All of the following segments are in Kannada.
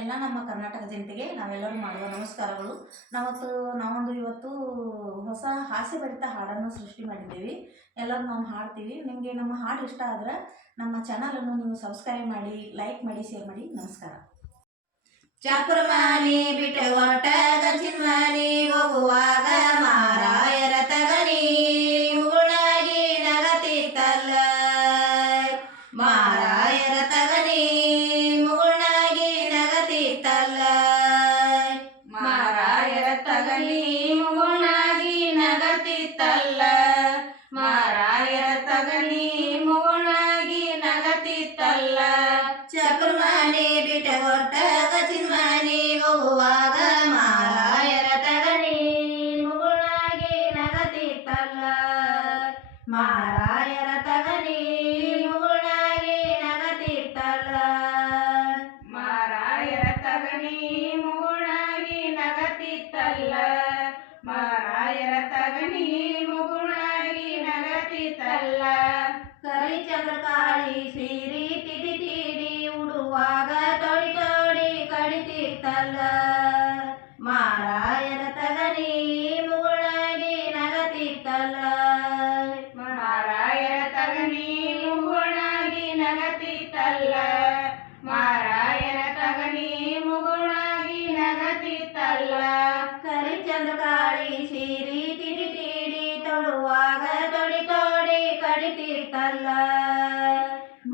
ಎಲ್ಲ ನಮ್ಮ ಕರ್ನಾಟಕ ಜನತೆಗೆ ನಾವೆಲ್ಲರೂ ಮಾಡುವ ನಮಸ್ಕಾರಗಳು. ಇವತ್ತು ಹೊಸ ಹಾಸ್ಯಭರಿತ ಹಾಡನ್ನು ಸೃಷ್ಟಿ ಮಾಡಿದ್ದೀವಿ. ಎಲ್ಲರೂ ನಾವು ಹಾಡ್ತೀವಿ. ನಿಮಗೆ ನಮ್ಮ ಹಾಡು ಇಷ್ಟ ಆದರೆ ನಮ್ಮ ಚಾನಲನ್ನು ನೀವು ಸಬ್ಸ್ಕ್ರೈಬ್ ಮಾಡಿ, ಲೈಕ್ ಮಾಡಿ, ಶೇರ್ ಮಾಡಿ. ನಮಸ್ಕಾರ. ಚಾಕುರ್ಮಾನಿ ಬಿಟ್ಟೆ ಹೊರಟ ಗಂಚಿನ್ಮಾನಿ ಹೋಗುವಾಗ ಮಾರಾಯರ ತಗನಿ ಮುಗುಳಾಗಿ ನಗತಿತ್ತಲ್ಲ. ಮಾರಾಯರ ತಗನಿ ಮುಗುಳಾಗಿ ನಗತಿತ್ತಲ್ಲ. ಮಾರಾಯರ ತಗನಿ ಮುಗುಳಾಗಿ ನಗತಿತ್ತಲ್ಲ. ಮಾರಾಯರ ತಗನಿ ಮುಗುಳಾಗಿ ನಗತಿತ್ತಲ್ಲ. ಚಾಕುರ್ಮಾನಿ ಬಿಟ್ಟೆ ಹೊರಟ ಗಂಚಿನ್ಮಾನಿ ಹೋಗುವಾಗ ಮಾರಾಯರ ತಗನಿ ಮುಗುಳಾಗಿ ನಗತಿತ್ತಲ್ಲ. ಮಾರಾಯರ ತಗನಿ ಮುಗುಳಾಗಿ ನಗತಿತ್ತಲ್ಲ. ಮಾರಾಯರ ತಗನಿ ಮುಗುಳಾಗಿ ನಗತಿತ್ತಲ್ಲ. ಮಾರಾಯರ ತಗನಿ ಮುಗುಳಾಗಿ ನಗತಿತ್ತಲ್ಲ. ಕರಿಚಂದ್ರ ಕಾಳಿ ಸೀರಿ ತಿಡಿ ತಿಡಿ ಉಡುವಾಗ ತೊಡಿ ತೊಡಿ ಕಡಿತಿತ್ತಲ್ಲ. ಮಾರಾಯರ ತಗನಿ ಮುಗುಳಾಗಿ ನಗತಿತ್ತಲ್ಲ. ಮಾರಾಯರ ತಗನಿ ಮುಗುಳಾಗಿ ನಗತಿತ್ತಲ್ಲ. ಮಾರಾಯರ ತಗನಿ ಮುಗುಳಾಗಿ ನಗತಿತ್ತಲ್ಲ. ಕರಿಚಂದ್ರ ಕಾಳಿ ಸೀರಿ ತಿಡಿ ತಿಡಿ ತೊಡುವಾಗ ತೊಡಿ ತೊಡಿ ಕಡಿತಿತ್ತಲ್ಲ.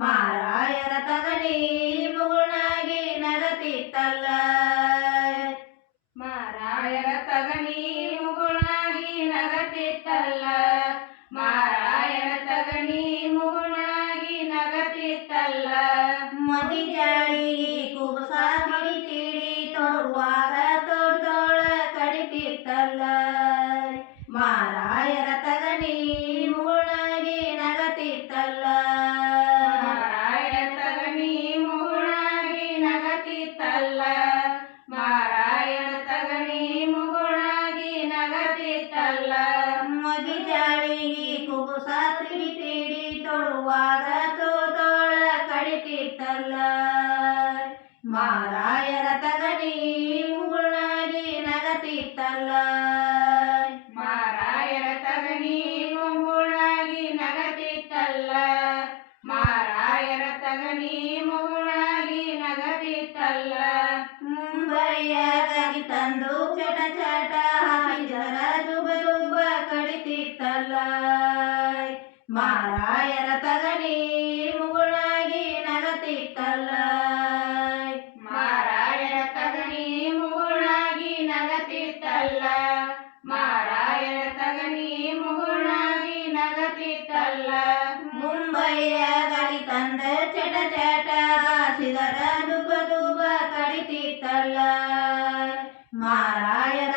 ಮಾರಾಯರ ತಗನಿ ಮುಗುಳಾಗಿ ನಗತಿತ್ತಲ್ಲ. ಮಾರಾಯರ ತಗನಿ ಮುಗುಳಾಗಿ ನಗತಿತ್ತಲ್ಲ. ಮಾರಾಯರ ತಗನಿ ಮುಗುಳಾಗಿ ನಗತಿತ್ತಲ್ಲ. ಮದಿ ಜಾಡಿ ಕುಬಸ ತಿಡಿ ತಿಡಿ ತೊಡುವಾಗ ತೊಡ್ದೊಳ ಕಡಿತಿತ್ತಲ್ಲ. ಮಾರಾಯರ ತಗನಿ ಮುಗುಳಾಗಿ ನಗತಿತ್ತಲ್ಲ. ಮಾರಾಯರ ತಗನಿ ಮುಗುಳಾಗಿ ನಗತಿತ್ತಲ್ಲ. ಮಾರಾಯರ ತಗನಿ ಮುಗುಳಾಗಿ ನಗತಿತ್ತಲ್ಲ. ಮದಿ ಜಾಡಿ ಕುಬಸ ತಿಡಿ ತಿಡಿ ತೊಡುವಾಗ ತೋಳ ಕಡಿತಿತ್ತಲ್ಲ. ಮಾರಾಯರ ತಗನಿ ಮುಗುಳಾಗಿ ನಗತಿತ್ತಲ್ಲ. ಮಾರಾಯರ ತಗನಿ ಮುಗುಳಾಗಿ ನಗತಿತ್ತಲ್ಲ. ಮಾರಾಯರ ತಗನಿ ಮುಗುಳಾಗಿ ನಗತಿತ್ತಲ್ಲ. ಮುಂಬೈಯಾಗಿ ತಂದು ಚಟ ಚಟ ಹಾಕಿದರ ದುಬ ದುಬ ಕಡಿತಿತ್ತಲ್ಲ. ಮಾರಾಯರ ತಗನಿ ಮುಗುಳಾಗಿ ನಗತಿತ್ತಲ್ಲ. ಮಾರಾಯರ ತಗನಿ ಮುಗುಳಾಗಿ ನಗತಿತ್ತಲ್ಲ. ಮಾರಾಯರ ತಗನಿ ಮುಗುಳಾಗಿ ನಗತಿತ್ತಲ್ಲ. ಮುಂಬೈಯ ಗಾಡಿ ತಂದ ಚಟ ಚಟ ಹಾಸಿದರ ದುಬ ದುಬ ಕಡಿತಿತ್ತಲ್ಲ. ಮಾರಾಯರ